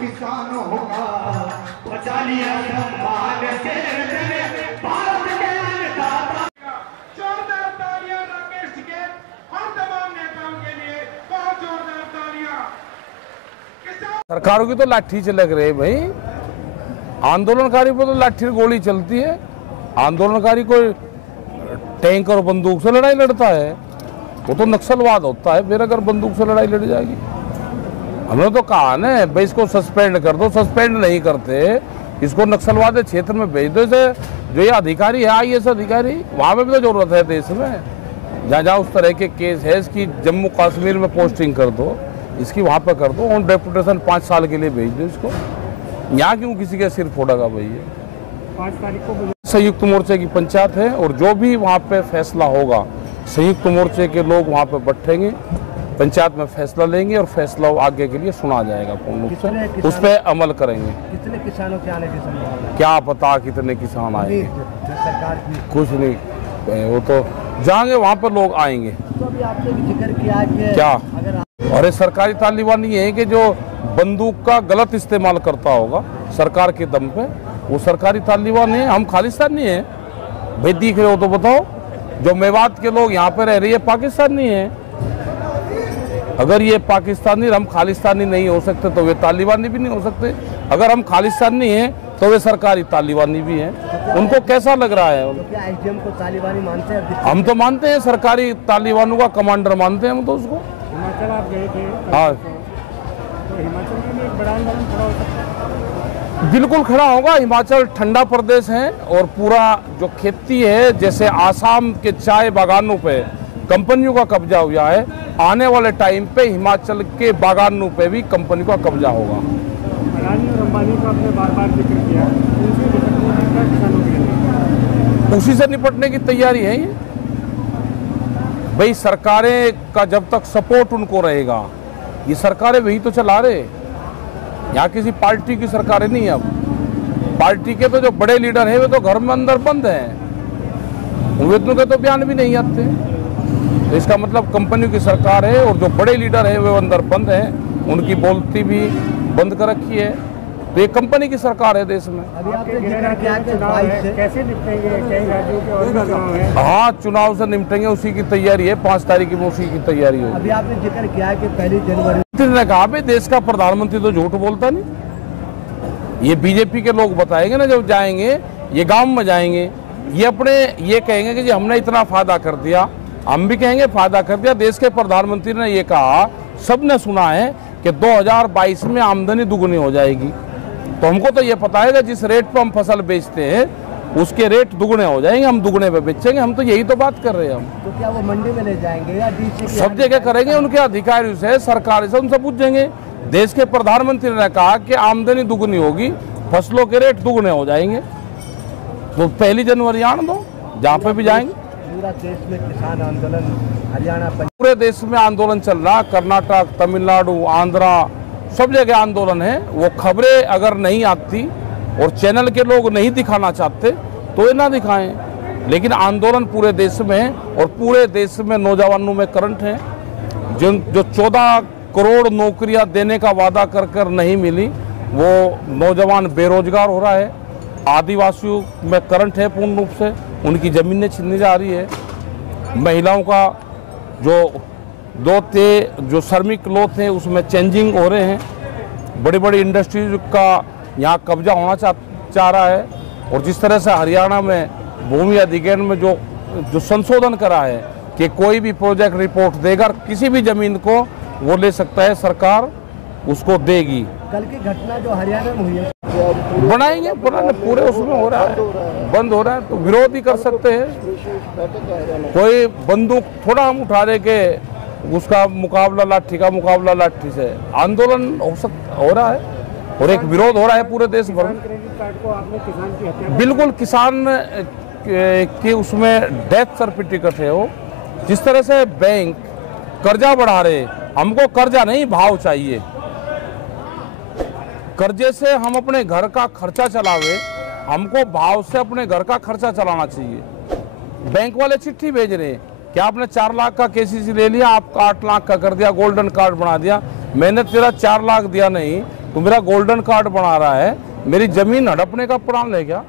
किसानों होगा बचा लिया सम्मान से भारत के अन्नदाता। जोरदार तालियां राकेश टिकैत और तमाम नेताओं के लिए, बहुत जोरदार तालियां। सरकारों की तो लाठी से लग रही है भाई, आंदोलनकारी पर तो लाठी गोली चलती है। आंदोलनकारी कोई टैंक और बंदूक से लड़ाई लड़ता है, वो तो नक्सलवाद होता है। फिर अगर बंदूक से लड़ाई लड़ जाएगी, हमने तो कहा ना भाई इसको सस्पेंड कर दो, सस्पेंड नहीं करते, इसको नक्सलवादी क्षेत्र में भेज दो। इसे जो ये अधिकारी है IAS अधिकारी, वहाँ पे भी तो जरूरत है देश में, जहाँ जहाँ उस तरह के केस है, इसकी जम्मू कश्मीर में पोस्टिंग कर दो, इसकी वहाँ पे कर दो, ऑन डेपुटेशन 5 साल के लिए भेज दो इसको। यहाँ क्यों किसी के सिर फोड़ेगा भाई? 5 तारीख को संयुक्त मोर्चे की पंचायत है और जो भी वहाँ पे फैसला होगा संयुक्त मोर्चे के लोग वहाँ पे बैठेंगे, पंचायत में फैसला लेंगे और फैसला आगे के लिए सुना जाएगा पूर्ण रूप से, उस पर अमल करेंगे। कितने किसानों के आने की संभावना? क्या पता कितने किसान आएंगे, सरकार की कुछ नहीं, वो तो जाएंगे वहाँ पर लोग आएंगे। तो अभी आपने भी जिक्र किया कि क्या अगर और ये तालिबान ये है कि जो बंदूक का गलत इस्तेमाल करता होगा सरकार के दम पे, वो सरकारी तालिबान है। हम खालिस्तानी है भाई, दिख रहे हो तो बताओ। जो मेवात के लोग यहाँ पे रह रही है पाकिस्तानी है। अगर ये पाकिस्तानी हम खालिस्तानी नहीं हो सकते तो वे तालिबानी भी नहीं हो सकते। अगर हम खालिस्तानी हैं तो वे सरकारी तालिबानी भी हैं। उनको कैसा लग रहा है? तो क्या IGM को तालिबानी मानते हैं? हम तो मानते हैं, सरकारी तालिबानों का कमांडर मानते हैं हम तो उसको। हिमाचल आप गए थे? हाँ, तो हिमाचल के लिए एक बड़ा आंदोलन खड़ा हो सकता है? बिल्कुल खड़ा होगा। हिमाचल ठंडा प्रदेश है और पूरा जो खेती है, जैसे आसाम के चाय बागानों पे कंपनियों का कब्जा हुआ है, आने वाले टाइम पे हिमाचल के बागानों पे भी कंपनी का कब्जा होगा। अडानी और अंबानी का आपने बार-बार जिक्र किया, उसी से निपटने की तैयारी है ये भाई। सरकारें का जब तक सपोर्ट उनको रहेगा, ये सरकारें वही तो चला रहे, यहाँ किसी पार्टी की सरकारें नहीं है। अब पार्टी के तो जो बड़े लीडर हैं वे तो घर में अंदर बंद हैं, उन के तो बयान भी नहीं आते। तो इसका मतलब कंपनी की सरकार है और जो बड़े लीडर हैं वे अंदर बंद हैं, उनकी बोलती भी बंद कर रखी है। तो ये कंपनी की सरकार है देश में। अभी आपने जिक्र किया कि कैसे निपटेंगे, कई राज्यों के और चुनाव है। हाँ, चुनाव से निपटेंगे, उसी की तैयारी है। 5 तारीख में उसी की तैयारी होगी। अभी आपने जिक्र किया कि 1 जनवरी ने कहा भाई देश का प्रधानमंत्री तो झूठ बोलता नहीं। ये बीजेपी के लोग बताएंगे ना, जब जाएंगे ये गांव में जाएंगे, ये कहेंगे कि जी हमने इतना फायदा कर दिया, हम भी कहेंगे फायदा कर दिया। देश के प्रधानमंत्री ने ये कहा, सबने सुना है कि 2022 में आमदनी दुगनी हो जाएगी। तो हमको तो ये पता है कि जिस रेट पर हम फसल बेचते हैं उसके रेट दुगने हो जाएंगे, हम दुगने पे बेचेंगे। हम तो यही तो बात कर रहे हैं। हम तो क्या वो मंडी में ले जाएंगे या डीसी सब जगह करेंगे, उनके अधिकारियों से, सरकार से उनसे पूछेंगे। देश के प्रधानमंत्री ने कहा कि आमदनी दुगनी होगी, फसलों के रेट दुगने हो जाएंगे, तो 1 जनवरी आने दो, जहाँ पे भी जाएंगे। पूरा देश में किसान आंदोलन, हरियाणा, पूरे देश में आंदोलन चल रहा, कर्नाटक, तमिलनाडु, आंध्रा, सब जगह आंदोलन है। वो खबरें अगर नहीं आती और चैनल के लोग नहीं दिखाना चाहते तो ये ना दिखाएं, लेकिन आंदोलन पूरे देश में है और पूरे देश में नौजवानों में करंट है। जो 14 करोड़ नौकरियां देने का वादा कर कर नहीं मिली, वो नौजवान बेरोजगार हो रहा है। आदिवासियों में करंट है पूर्ण रूप से, उनकी ज़मीनें छीनने जा रही है। महिलाओं का जो श्रमिक लो थे उसमें चेंजिंग हो रहे हैं। बड़ी बड़ी इंडस्ट्रीज का यहाँ कब्जा होना चाह रहा है। और जिस तरह से हरियाणा में भूमि अधिग्रहण में जो संशोधन करा है कि कोई भी प्रोजेक्ट रिपोर्ट देगा, किसी भी ज़मीन को वो ले सकता है, सरकार उसको देगी। कल की घटना जो हरियाणा में हुई है, बनाएंगे पूरे उसमें हो रहा है, बंद हो रहा है तो विरोध ही कर सकते हैं। कोई बंदूक थोड़ा हम उठा दे के उसका मुकाबला लाठी का मुकाबला लाठी से, आंदोलन हो रहा है और एक विरोध हो रहा है पूरे देश भर में। क्रेडिट कार्ड को आपने किसान की हत्या, बिल्कुल किसान की उसमें डेथ सर्टिफिकेट है वो। जिस तरह से बैंक कर्जा बढ़ा रहे, हमको कर्जा नहीं भाव चाहिए। कर्जे से हम अपने घर का खर्चा चलावे, हमको भाव से अपने घर का खर्चा चलाना चाहिए। बैंक वाले चिट्ठी भेज रहे हैं कि आपने 4 लाख का केसीसी ले लिया, आपका 8 लाख का कर दिया, गोल्डन कार्ड बना दिया। मैंने तेरा 4 लाख दिया नहीं, तो मेरा गोल्डन कार्ड बना रहा है, मेरी जमीन हड़पने का प्लान ले गया।